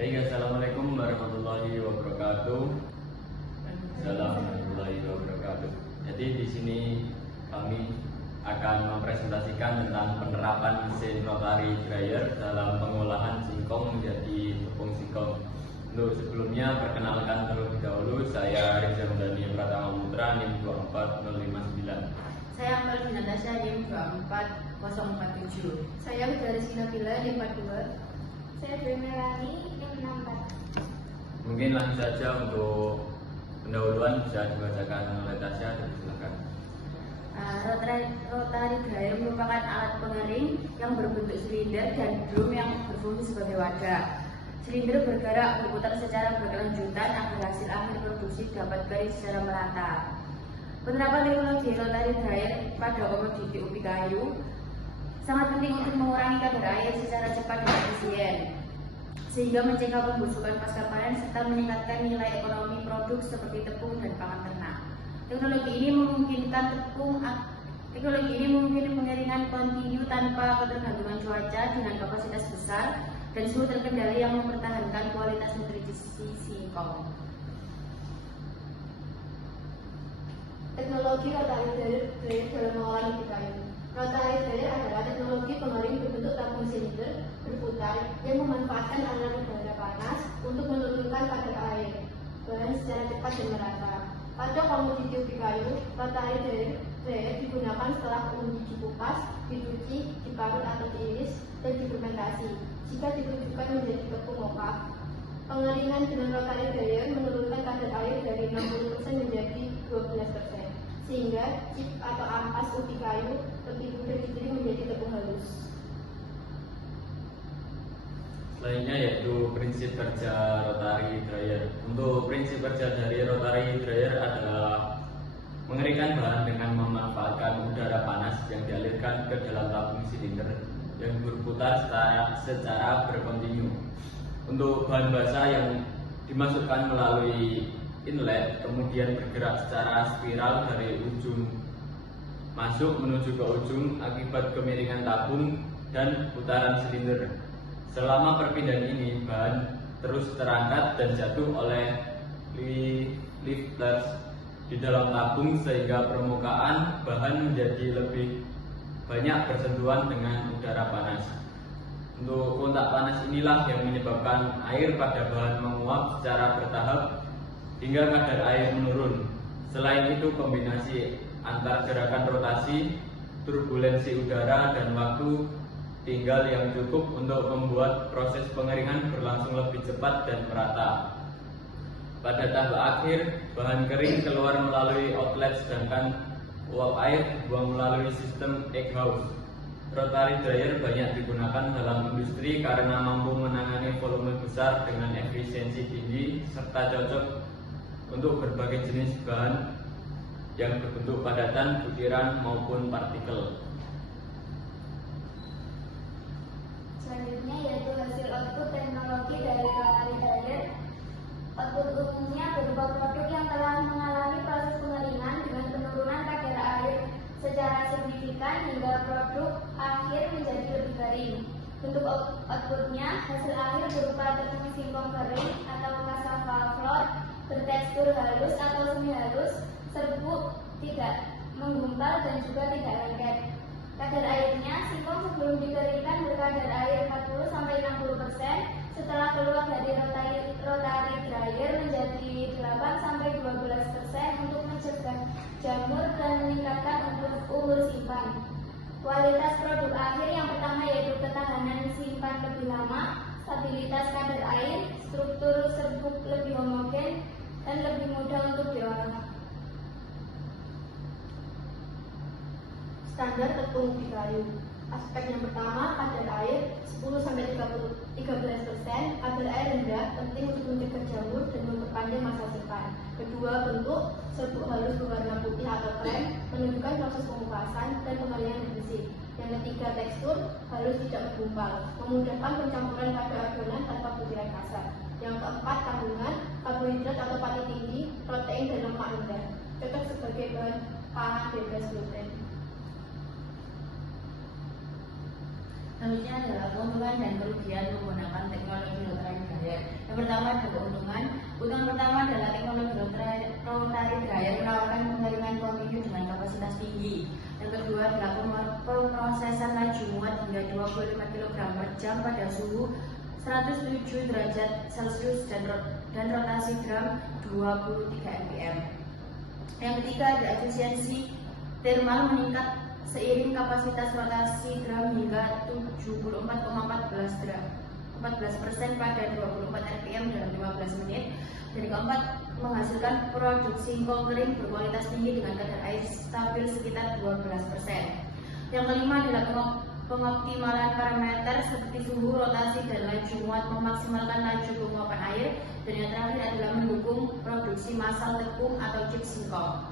Assalamualaikum warahmatullahi wabarakatuh. Warahmatullahi wabarakatuh. Jadi di sini kami akan mempresentasikan tentang penerapan mesin rotary dryer dalam pengolahan singkong menjadi tepung singkong. Untuk sebelumnya perkenalkan terlebih dahulu, saya Reza Mdani Pratama Putra NIM 24059. Saya Amal Natasha NIM 24047. Saya Hudaris Nabila NIM 42. Saya Melani NIM 64. Mungkin langsung saja untuk pendahuluan bisa dibacakan oleh Tasya, silakan. Rotary dryer merupakan alat pengering yang berbentuk silinder dan drum yang berfungsi sebagai wadah. Silinder bergerak berputar secara berkelanjutan agar hasil akhir produksi dapat kering secara merata. Penerapan teknologi rotary dryer pada komoditi ubi kayu sangat penting untuk mengurangi kadar air secara cepat dan efisien, sehingga mencegah pembusukan pasca panen serta meningkatkan nilai ekonomi produk seperti tepung dan pangan ternak. Teknologi ini memungkinkan pengeringan kontinu tanpa ketergantungan cuaca dengan kapasitas besar dan suhu terkendali yang mempertahankan kualitas nutrisi singkong. Teknologi rotary dryer dalam mengolah ubi kayu. Rotary dryer adalah teknologi pengering berbentuk tabung silinder berputar yang memanfaatkan aliran udara panas untuk menurunkan kadar air bahan secara cepat dan merata. Pada komoditi ubi kayu, rotary dryer digunakan setelah ubi dikupas, dicuci, diparut atau diiris, dan difermentasi. Jika ditujukan menjadi tepung moka, pengeringan dengan rotary dryer menurunkan kadar air dari 60% menjadi 12%, sehingga chip atau ampas ubi kayu lebih mudah digiling menjadi tepung halus. Selanjutnya yaitu prinsip kerja rotary dryer. Untuk prinsip kerja dari rotary dryer adalah mengeringkan bahan dengan memanfaatkan udara panas yang dialirkan ke dalam tabung silinder yang berputar secara berkontinu. Untuk bahan basah yang dimasukkan melalui inlet kemudian bergerak secara spiral dari ujung masuk menuju ke ujung akibat kemiringan tabung dan putaran silinder. Selama perpindahan ini, bahan terus terangkat dan jatuh oleh lifters di dalam tabung sehingga permukaan bahan menjadi lebih banyak bersentuhan dengan udara panas. Untuk kontak panas inilah yang menyebabkan air pada bahan menguap secara bertahap hingga kadar air menurun. Selain itu, kombinasi antar gerakan rotasi, turbulensi udara, dan waktu tinggal yang cukup untuk membuat proses pengeringan berlangsung lebih cepat dan merata. Pada tahap akhir, bahan kering keluar melalui outlet sedangkan uap air dibuang melalui sistem egg house. Rotary dryer banyak digunakan dalam industri karena mampu menangani volume besar dengan efisiensi tinggi serta cocok untuk berbagai jenis bahan yang berbentuk padatan, butiran maupun partikel. Selanjutnya yaitu hasil output teknologi dari rotary dryer. Output umumnya berupa produk yang telah mengalami proses pengeringan dengan penurunan kadar air secara signifikan hingga produk akhir menjadi lebih kering. Bentuk outputnya, hasil akhir berupa tepung singkong kering atau cassava flour bertekstur halus atau semi halus, serbuk, tidak menggumpal dan juga tidak lengket. Kadar airnya, singkong sebelum dikeringkan berkadar air 40-60%, setelah keluar dari rotary dryer menjadi 8-12% untuk mencegah jamur dan meningkatkan umur simpan. Kualitas produk akhir yang pertama yaitu ketahanan simpan lebih lama, stabilitas kadar air, struktur serbuk lebih homogen, dan lebih mudah untuk diolah. Standar tepung ubi kayu. Aspek yang pertama, kadar air 10-13%. Kadar air rendah penting untuk mencegah jamur dan memperpanjang masa simpan. Kedua, bentuk serbuk halus berwarna putih atau krem menunjukkan proses pengupasan dan pengeringan yang bersih. Yang ketiga, tekstur halus tidak menggumpal, memudahkan pencampuran pada adonan tanpa butiran kasar. Yang keempat, kandungan karbohidrat atau pati tinggi, protein dan lemak rendah, cocok sebagai bahan pangan bebas gluten. Selanjutnya adalah keuntungan dan kerugian menggunakan teknologi rotary dryer. Yang pertama adalah keuntungan. Keuntungan pertama adalah teknologi rotary dryer menawarkan pengeringan kontinu dengan kapasitas tinggi. Yang kedua adalah pemrosesan laju muat hingga 25 kg per jam pada suhu 107 derajat Celcius dan rotasi gram 23 rpm. Yang ketiga ada efisiensi thermal meningkat seiring kapasitas rotasi gram hingga 74,14% pada 24 rpm dalam 15 menit. Dan keempat, menghasilkan produksi singkong kering berkualitas tinggi dengan kadar air stabil sekitar 12%. Yang kelima adalah pengoptimalan parameter seperti suhu, rotasi, dan laju muat, memaksimalkan laju penguapan air. Dan yang terakhir adalah mendukung produksi massal tepung atau chips singkong.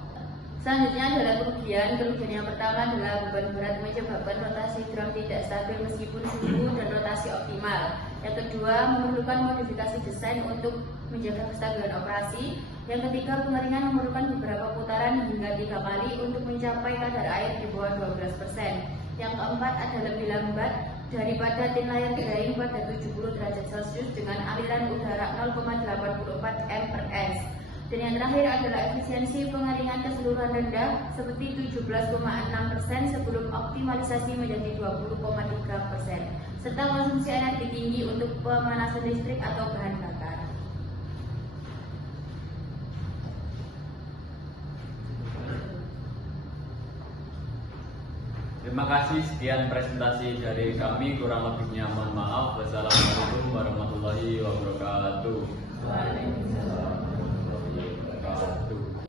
Selanjutnya adalah kerugian. Kerugian yang pertama adalah beban berat menyebabkan rotasi drum tidak stabil meskipun suhu dan rotasi optimal. Yang kedua, memerlukan modifikasi desain untuk menjaga kestabilan operasi. Yang ketiga, pengeringan memerlukan beberapa putaran hingga 3 kali untuk mencapai kadar air di bawah 12%. Yang keempat adalah lebih lambat daripada thin layer drying pada 70 derajat Celcius dengan aliran udara 0,84 m per s. Dan yang terakhir adalah efisiensi pengeringan keseluruhan rendah seperti 17,6% sebelum optimalisasi menjadi 20,3%, serta konsumsi energi tinggi untuk pemanasan listrik atau bahan bakar. Terima kasih, sekian presentasi dari kami, kurang lebihnya mohon maaf. Wassalamualaikum warahmatullahi wabarakatuh. Waalaikumsalam. Wabarakatuh.